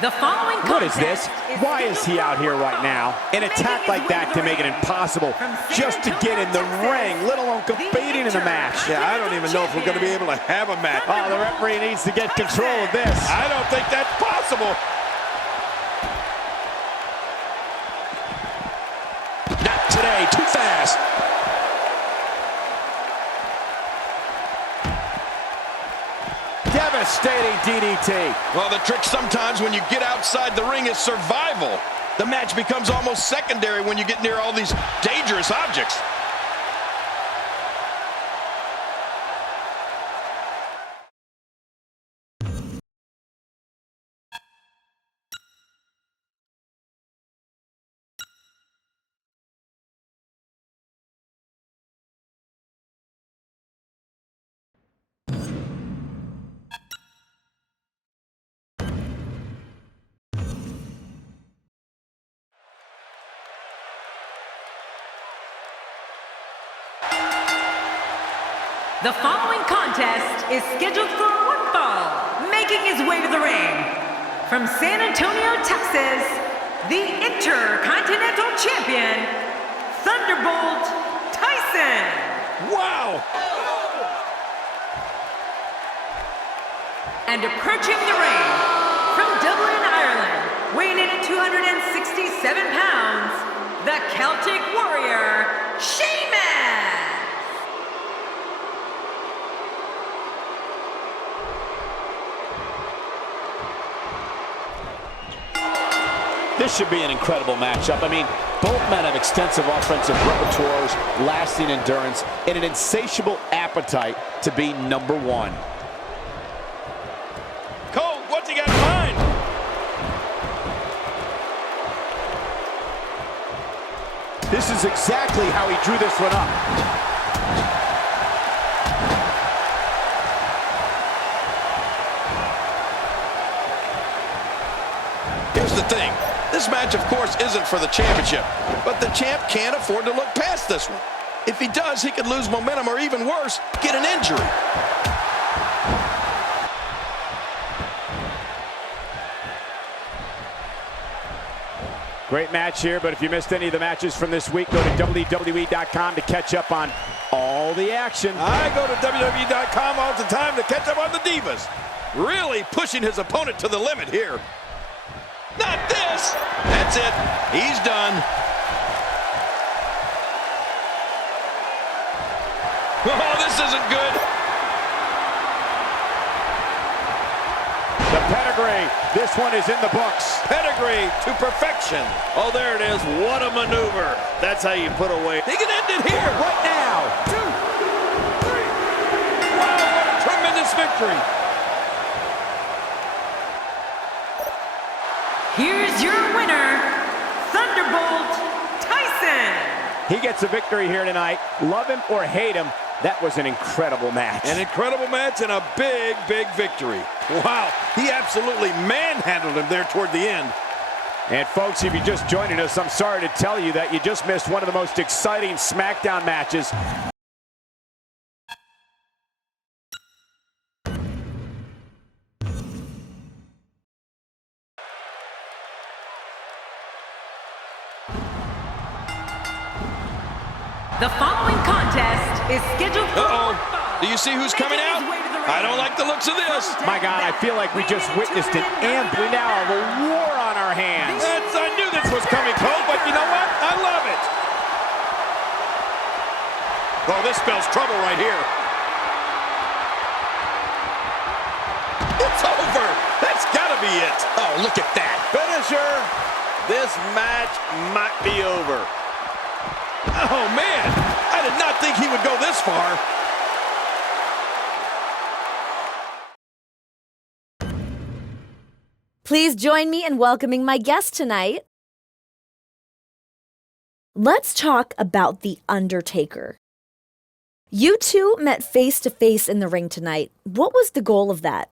The following What is this? Why is he out here right now? An attack like that can make it impossible just to get in the ring, let alone competing in the match. Yeah, I don't even know if we're going to be able to have a match. Oh, the referee needs to get control of this. I don't think that's possible. Not today, too fast. Devastating DDT. Well, the trick sometimes when you get outside the ring is survival. The match becomes almost secondary when you get near all these dangerous objects. The following contest is scheduled for one fall, making his way to the ring. From San Antonio, Texas, the Intercontinental Champion, Thunderbolt Tyson. Wow! And approaching the ring, from Dublin, Ireland, weighing in at 267 pounds, the Celtic Warrior, Sheamus. This should be an incredible matchup. I mean, both men have extensive offensive repertoires, lasting endurance, and an insatiable appetite to be number one. Cole, what's he got in mind? This is exactly how he drew this one up. Here's the thing. This match, of course, isn't for the championship, but the champ can't afford to look past this one. If he does, he could lose momentum or even worse, get an injury. Great match here, but if you missed any of the matches from this week, go to WWE.com to catch up on all the action. I go to WWE.com all the time to catch up on the Divas. Really pushing his opponent to the limit here. Not this! That's it. He's done. Oh, this isn't good. The pedigree. This one is in the books. Pedigree to perfection. Oh, there it is. What a maneuver. That's how you put away. He can end it here. Right now. 2, 3. Wow, what a tremendous victory. Here's your winner, Thunderbolt Tyson. He gets a victory here tonight. Love him or hate him, that was an incredible match. An incredible match and a big, big victory. Wow, he absolutely manhandled him there toward the end. And folks, if you're just joining us, I'm sorry to tell you that you just missed one of the most exciting SmackDown matches. The following contest is scheduled for Uh-oh. Do you see who's coming out? I don't like the looks of this. My God, I feel like we just witnessed an ambush. We now have a war on our hands. I knew this was coming, Cole, but you know what? I love it. Oh, this spells trouble right here. It's over. That's got to be it. Oh, look at that. Finisher. This match might be over. Oh, man. I did not think he would go this far. Please join me in welcoming my guest tonight. Let's talk about The Undertaker. You two met face to face in the ring tonight. What was the goal of that?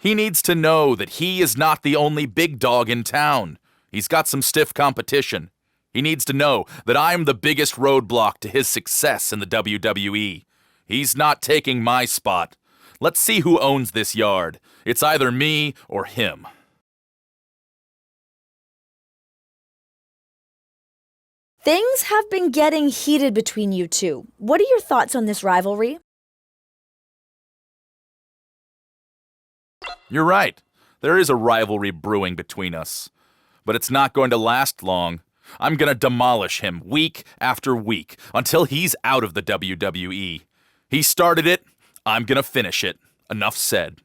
He needs to know that he is not the only big dog in town. He's got some stiff competition. He needs to know that I'm the biggest roadblock to his success in the WWE. He's not taking my spot. Let's see who owns this yard. It's either me or him. Things have been getting heated between you two. What are your thoughts on this rivalry? You're right. There is a rivalry brewing between us. But it's not going to last long. I'm going to demolish him week after week until he's out of the WWE. He started it. I'm going to finish it. Enough said.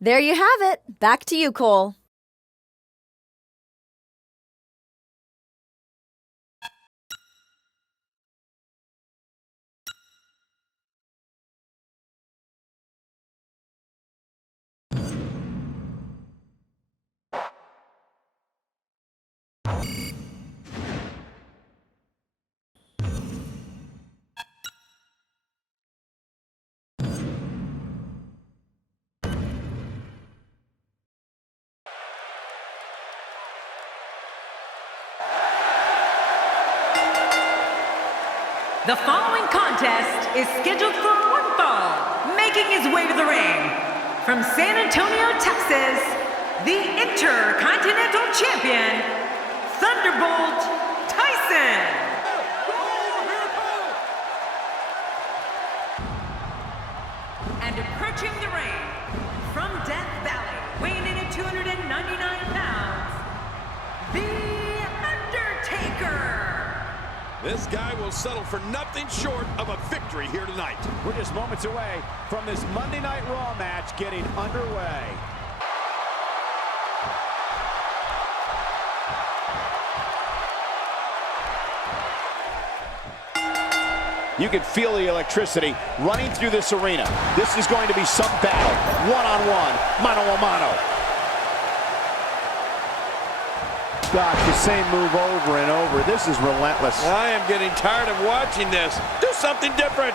There you have it. Back to you, Cole. The following contest is scheduled for one fall. Making his way to the ring, from San Antonio, Texas, the Intercontinental Champion, Thunderbolt Tyson. And approaching the ring, from Death Valley, weighing in at 299 pounds, The Undertaker. This guy will settle for nothing short of a victory here tonight. We're just moments away from this Monday Night Raw match getting underway. You can feel the electricity running through this arena. This is going to be some battle. One-on-one, mano-a-mano. Gosh, the same move over and over. This is relentless. I am getting tired of watching this. Do something different.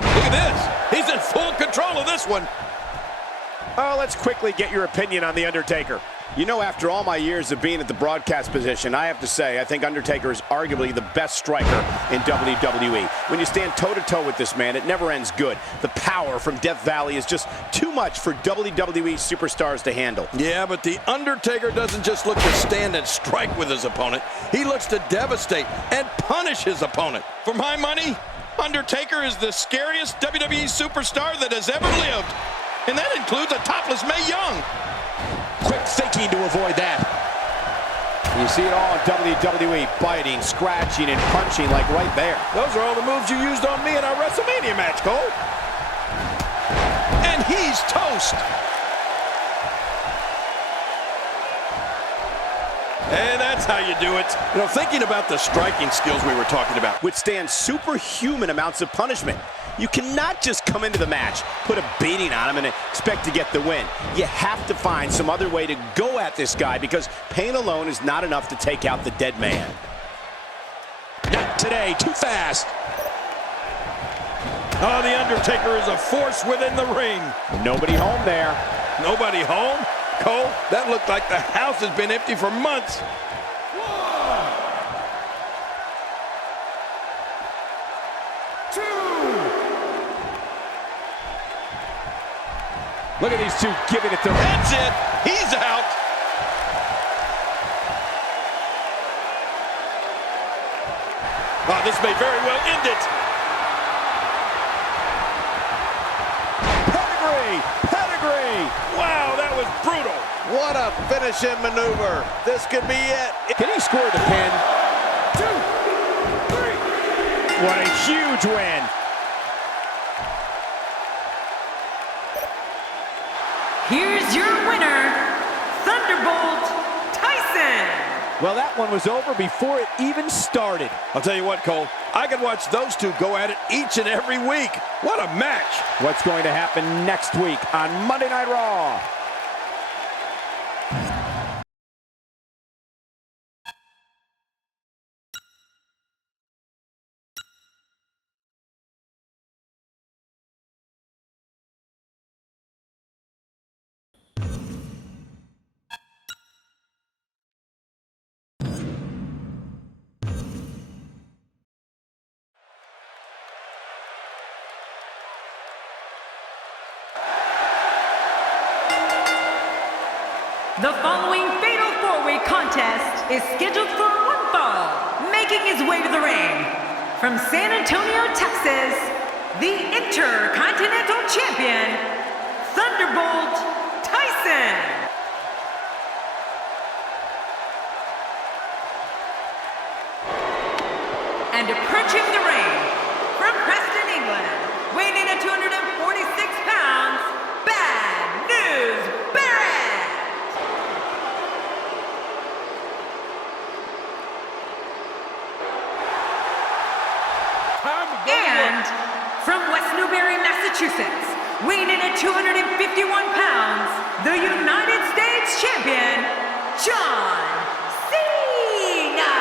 Look at this. He's in full control of this one. Oh, let's quickly get your opinion on The Undertaker. You know, after all my years of being at the broadcast position, I have to say, I think Undertaker is arguably the best striker in WWE. When you stand toe-to-toe with this man, it never ends good. The power from Death Valley is just too much for WWE superstars to handle. Yeah, but The Undertaker doesn't just look to stand and strike with his opponent. He looks to devastate and punish his opponent. For my money, Undertaker is the scariest WWE superstar that has ever lived. And that includes a topless Mae Young. Quick thinking to avoid that. You see it all in WWE, biting, scratching, and punching like right there. Those are all the moves you used on me in our WrestleMania match, Cole. And he's toast. And that's how you do it. You know, thinking about the striking skills we were talking about. Withstand superhuman amounts of punishment. You cannot just come into the match, put a beating on him, and expect to get the win. You have to find some other way to go at this guy because pain alone is not enough to take out the dead man. Not today, too fast. Oh, The Undertaker is a force within the ring. Nobody home there. Nobody home? Cole, that looked like the house has been empty for months. Look at these two giving it to him. That's it. He's out. Oh, this may very well end it. Pedigree! Pedigree! Wow, that was brutal. What a finishing maneuver. This could be it. Can he score the pin? 2, 3. What a huge win. Here's your winner, Thunderbolt Tyson. Well, that one was over before it even started. I'll tell you what, Cole, I could watch those two go at it each and every week. What a match. What's going to happen next week on Monday Night Raw? The following fatal four-way contest is scheduled for one fall. Making his way to the ring, from San Antonio, Texas, the Intercontinental Champion, Thunderbolt Tyson. And approaching the ring, from Preston, England, weighing in at 246 pounds, Bad News Barrett. And from West Newbury, Massachusetts, weighing in at 251 pounds, the United States Champion, John Cena.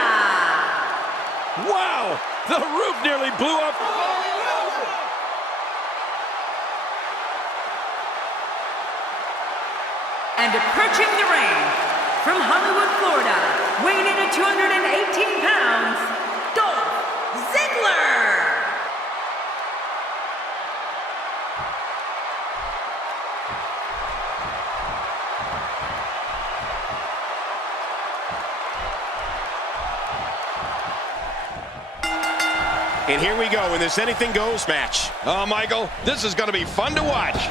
Wow! The roof nearly blew up. And approaching the ring, from Hollywood, Florida, weighing in at 218 pounds, Dolph Ziggler. And here we go in this anything goes match. Oh, Michael, this is going to be fun to watch.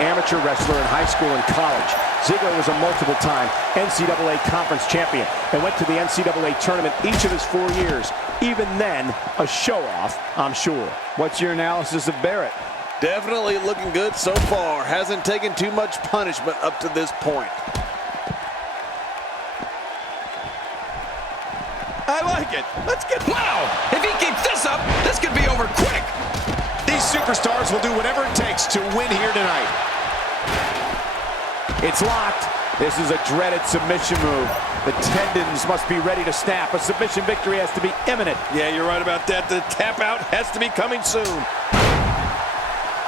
Amateur wrestler in high school and college. Ziggler was a multiple-time NCAA conference champion and went to the NCAA tournament each of his 4 years. Even then, a show-off, I'm sure. What's your analysis of Barrett? Definitely looking good so far. Hasn't taken too much punishment up to this point. I like it. Let's get... Wow! If he keeps this up, this could be over quick. These superstars will do whatever it takes to win here tonight. It's locked. This is a dreaded submission move. The tendons must be ready to snap. A submission victory has to be imminent. Yeah, you're right about that. The tap out has to be coming soon.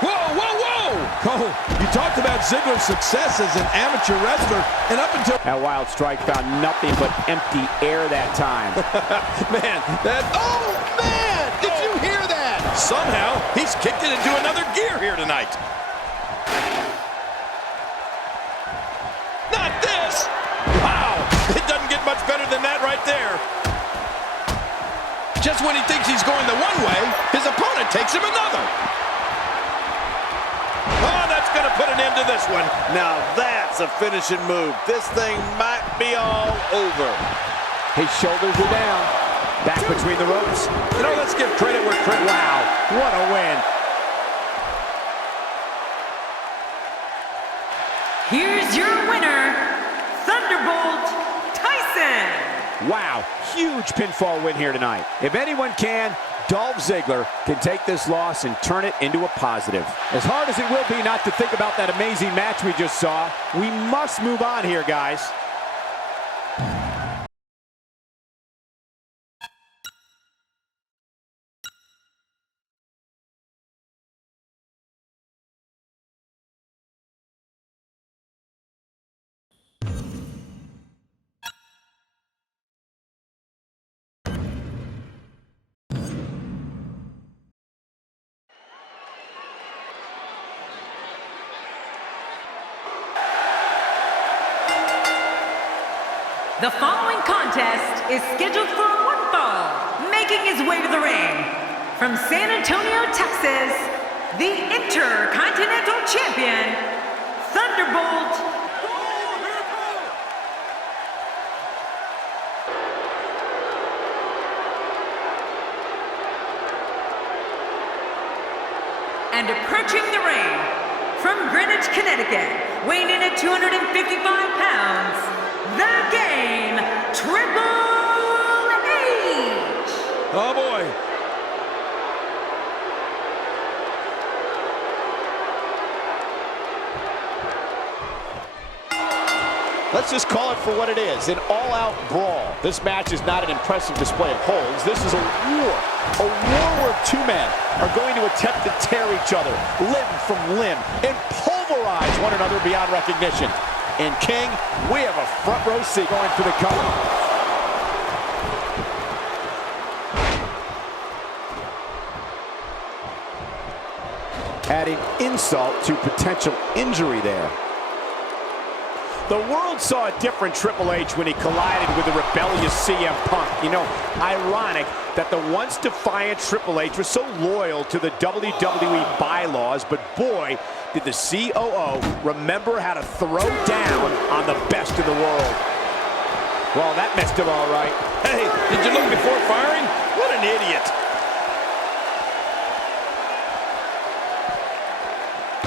Whoa, whoa, whoa! Oh, you talked about Ziggler's success as an amateur wrestler, and up until... That wild strike found nothing but empty air that time. Man, that... Oh, man! Did you hear that? Somehow, he's kicked it into another gear here tonight. Not this! Wow! It doesn't get much better than that right there. Just when he thinks he's going the one way, his opponent takes him another. Oh, that's going to put an end to this one. Now that's a finishing move. This thing might be all over. His shoulders are down. Back between the ropes. You know, let's give credit where credit... Wow, what a win. Here's your winner, Thunderbolt Tyson. Wow, huge pinfall win here tonight. If anyone can, Dolph Ziggler can take this loss and turn it into a positive. As hard as it will be not to think about that amazing match we just saw, we must move on here, guys. The following contest is scheduled for one fall. Making his way to the ring, from San Antonio, Texas, the Intercontinental Champion, Thunderbolt. And approaching the ring, from Greenwich, Connecticut, weighing in at 255 pounds, the Game, Triple H. Oh, boy. Let's just call it for what it is, an all-out brawl. This match is not an impressive display of holds. This is a war where two men are going to attempt to tear each other limb from limb and pulverize one another beyond recognition. And King, we have a front row seat going for the cover. Adding insult to potential injury there. The world saw a different Triple H when he collided with the rebellious CM Punk. You know, ironic that the once defiant Triple H was so loyal to the WWE bylaws, but boy, did the COO remember how to throw down on the best in the world. Well, that messed him all right. Hey, did you look before firing? What an idiot.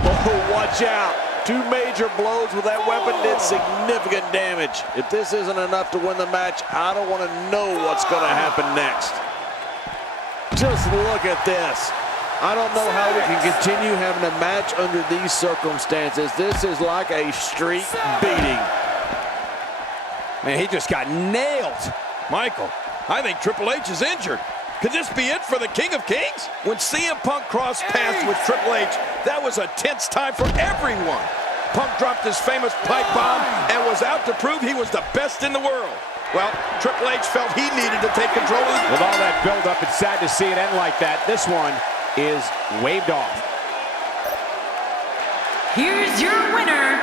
Oh, watch out. 2 major blows with that weapon did significant damage. If this isn't enough to win the match, I don't want to know what's going to happen next. Just look at this. I don't know how we can continue having a match under these circumstances. This is like a street beating. Man, he just got nailed. Michael, I think Triple H is injured. Could this be it for the King of Kings? When CM Punk crossed paths with Triple H, that was a tense time for everyone. Punk dropped his famous pipe bomb and was out to prove he was the best in the world. Well, Triple H felt he needed to take control of it. With all that build-up, it's sad to see it end like that. This one is waved off. Here's your winner,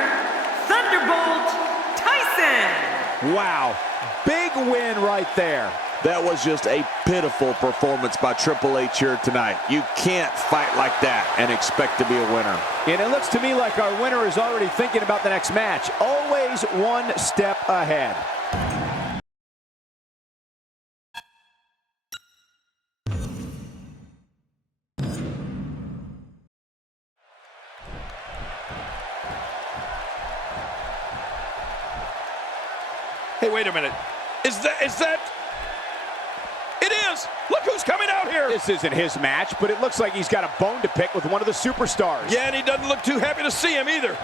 Thunderbolt Tyson. Wow, big win right there. That was just a pitiful performance by Triple H here tonight. You can't fight like that and expect to be a winner. And it looks to me like our winner is already thinking about the next match. Always one step ahead. Hey, wait a minute. Is that? It is! Look who's coming out here! This isn't his match, but it looks like he's got a bone to pick with one of the superstars. Yeah, and he doesn't look too happy to see him either.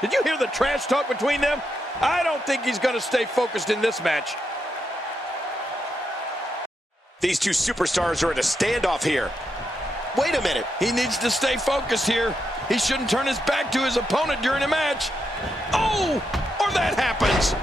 Did you hear the trash talk between them? I don't think he's going to stay focused in this match. These two superstars are at a standoff here. Wait a minute. He needs to stay focused here. He shouldn't turn his back to his opponent during a match. Oh, or that happens.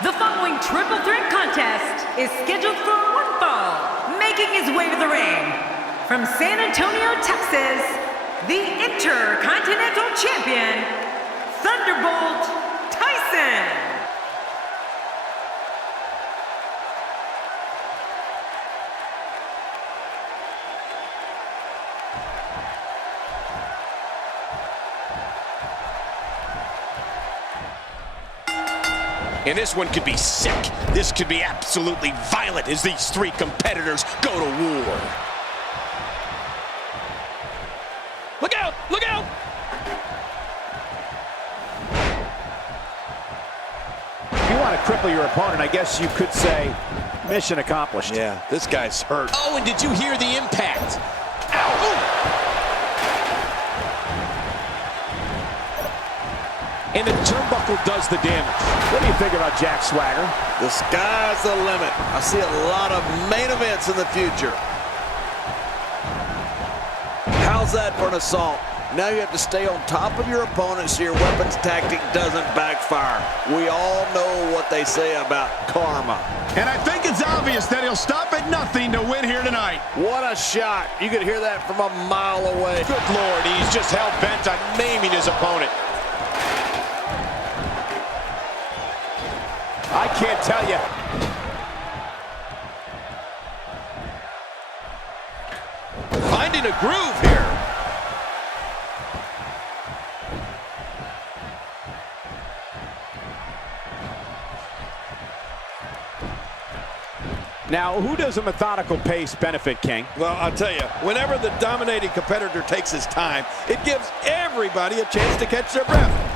The following triple threat contest is scheduled for one fall. Making his way to the ring from San Antonio, Texas, the Intercontinental Champion, Thunderbolt Tyson. And this one could be sick. This could be absolutely violent as these three competitors go to war. Look out! Look out! If you want to cripple your opponent, I guess you could say mission accomplished. Yeah, this guy's hurt. Oh, and did you hear the impact? Ow! And the turnbuckle does the damage. What do you think about Jack Swagger? The sky's the limit. I see a lot of main events in the future. How's that for an assault? Now you have to stay on top of your opponent so your weapons tactic doesn't backfire. We all know what they say about karma. And I think it's obvious that he'll stop at nothing to win here tonight. What a shot. You could hear that from a mile away. Good Lord, he's just hell-bent on maiming his opponent. I can't tell you. Finding a groove here. Now, who does a methodical pace benefit, King? Well, I'll tell you, whenever the dominating competitor takes his time, it gives everybody a chance to catch their breath.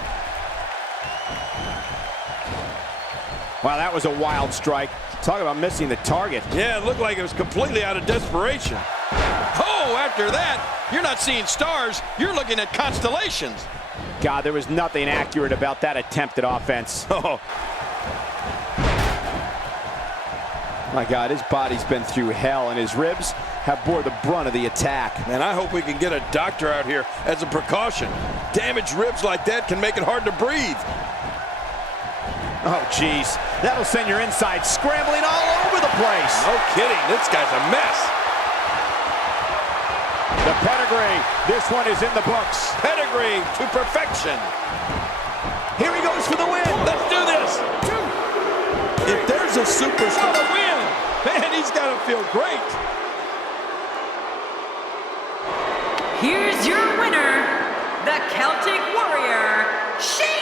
Wow, that was a wild strike. Talk about missing the target. Yeah, it looked like it was completely out of desperation. Oh, after that, you're not seeing stars, you're looking at constellations. God, there was nothing accurate about that attempt at offense. Oh, my God, his body's been through hell, and his ribs have bore the brunt of the attack. man, I hope we can get a doctor out here as a precaution. Damaged ribs like that can make it hard to breathe. Oh, geez. That'll send your insides scrambling all over the place. No kidding, this guy's a mess. The pedigree. This one is in the books. Pedigree to perfection. Here he goes for the win. Let's do this. If there's a superstar to win, man, he's got to feel great. Here's your winner, the Celtic Warrior, Sheamus!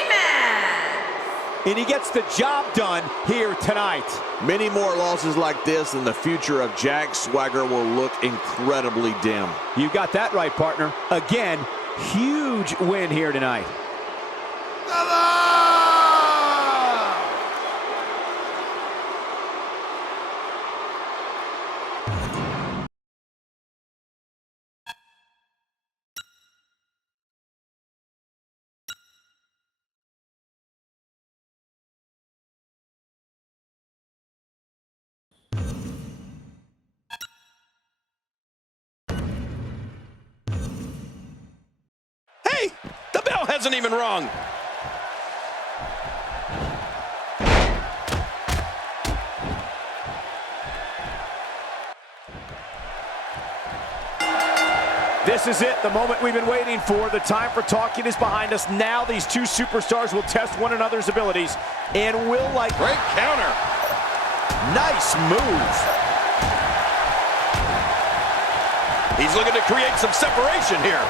And he gets the job done here tonight. Many more losses like this, and the future of Jack Swagger will look incredibly dim. You got that right, partner. Again, huge win here tonight. Hey, the bell hasn't even rung. This is it, the moment we've been waiting for. The time for talking is behind us. Now these two superstars will test one another's abilities and will like... Great counter. Nice move. He's looking to create some separation here.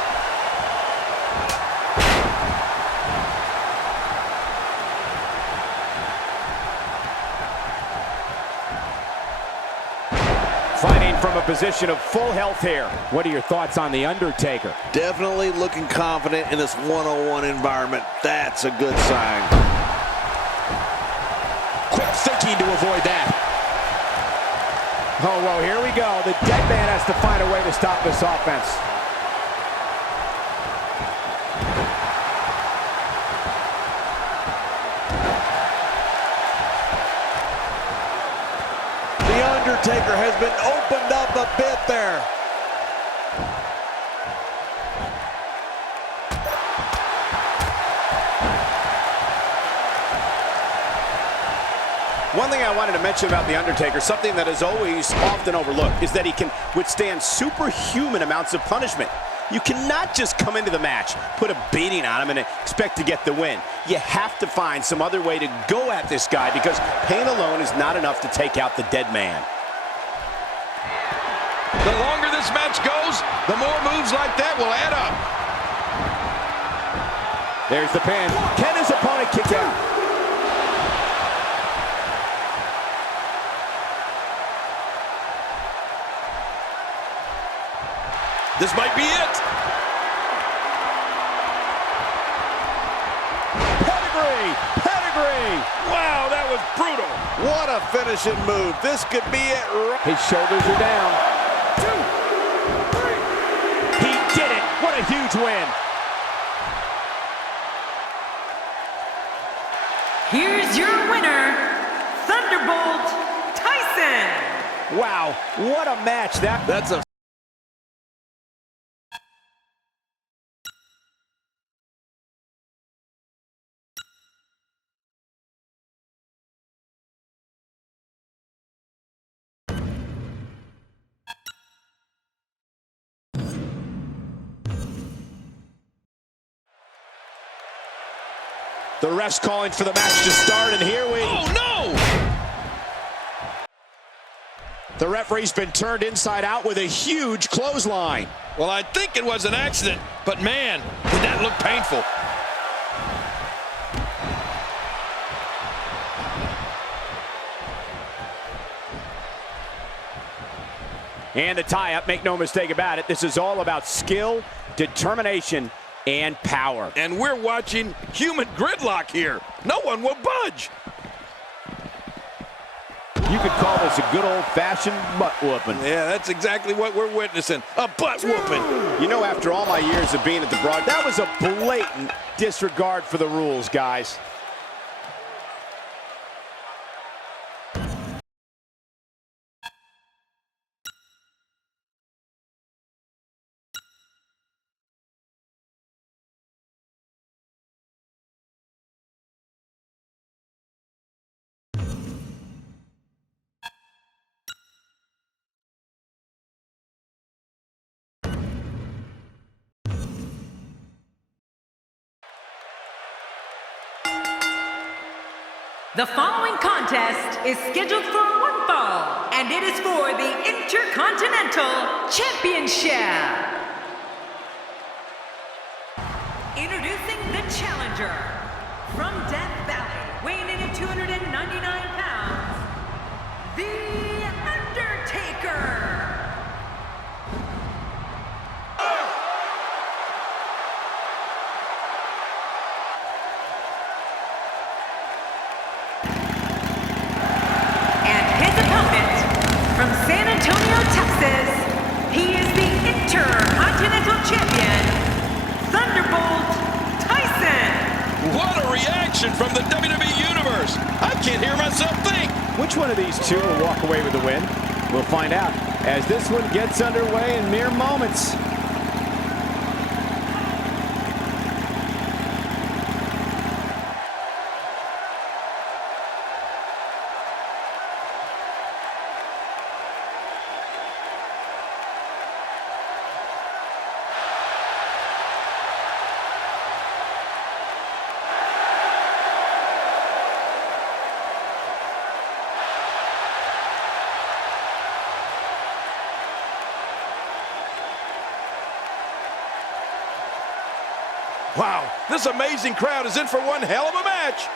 Fighting from a position of full health here. What are your thoughts on The Undertaker? Definitely looking confident in this one-on-one environment. That's a good sign. Quick thinking to avoid that. Oh, whoa, here we go. The dead man has to find a way to stop this offense. The Undertaker has been opened up a bit there. One thing I wanted to mention about The Undertaker, something that is always often overlooked, is that he can withstand superhuman amounts of punishment. You cannot just come into the match, put a beating on him, and expect to get the win. You have to find some other way to go at this guy, because pain alone is not enough to take out the dead man. The longer this match goes, the more moves like that will add up. There's the pin. Can his opponent kick out? This might be it. Pedigree! Pedigree! Wow, that was brutal. What a finishing move. This could be it. His shoulders are down. 2, 3. He did it. What a huge win. Here's your winner, Thunderbolt Tyson! Wow, what a match. That's a The ref's calling for the match to start, and here we... Oh, no! The referee's been turned inside out with a huge clothesline. Well, I think it was an accident, but man, did that look painful. And the tie-up, make no mistake about it, this is all about skill, determination, and power. And we're watching human gridlock here. No one will budge. You could call this a good old-fashioned butt whooping. Yeah, that's exactly what we're witnessing. A butt whooping. You know, after all my years of being at the broad, that was a blatant disregard for the rules, guys. The following contest is scheduled for one fall, and it is for the Intercontinental Championship. Introducing the challenger, from Death Valley, weighing in at 299 pounds, The Undertaker. From San Antonio, Texas, he is the Intercontinental Champion, Thunderbolt Tyson. What a reaction from the WWE Universe. I can't hear myself think. Which one of these two will walk away with the win? We'll find out as this one gets underway in mere moments. Wow, this amazing crowd is in for one hell of a match.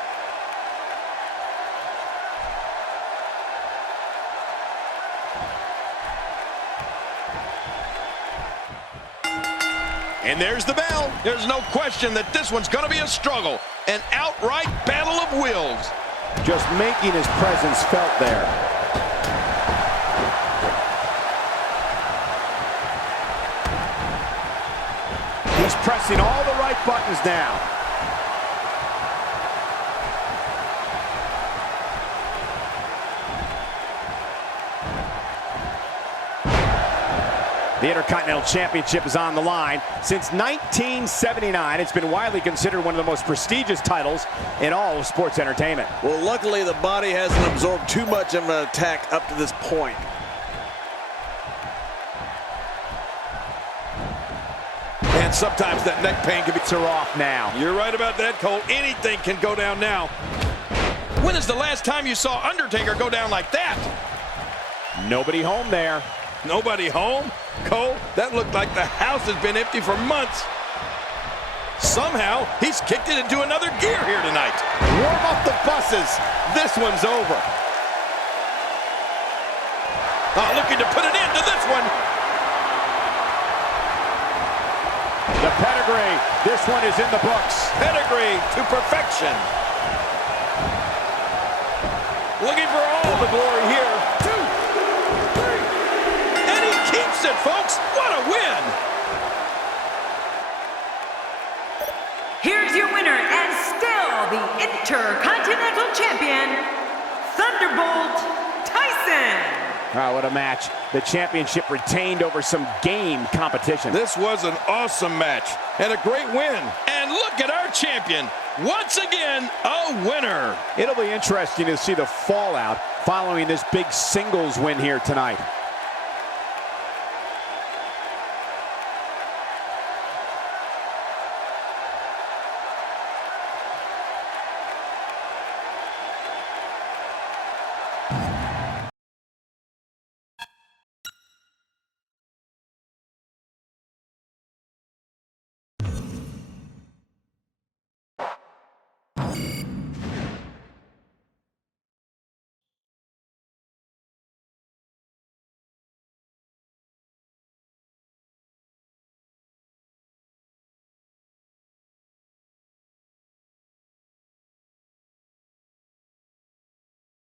And there's the bell. There's no question that this one's going to be a struggle, an outright battle of wills. Just making his presence felt there. He's pressing all the right buttons now. The Intercontinental Championship is on the line. Since 1979, it's been widely considered one of the most prestigious titles in all of sports entertainment. Well, luckily the body hasn't absorbed too much of an attack up to this point. And sometimes that neck pain can be... Are off now. You're right about that, Cole. Anything can go down now. When is the last time you saw Undertaker go down like that? Nobody home there. Nobody home? Cole, that looked like the house has been empty for months. Somehow, he's kicked it into another gear here tonight. Warm up the buses. This one's over. Looking to put an end to this one. The pedigree. This one is in the books. Pedigree to perfection. Looking for all the glory here. 2, 3. And he keeps it, folks. What a win. Here's your winner and still the Intercontinental Champion, Thunderbolt Tyson. Wow, what a match. The championship retained over some game competition. This was an awesome match and a great win. And look at our champion, once again, a winner. It'll be interesting to see the fallout following this big singles win here tonight.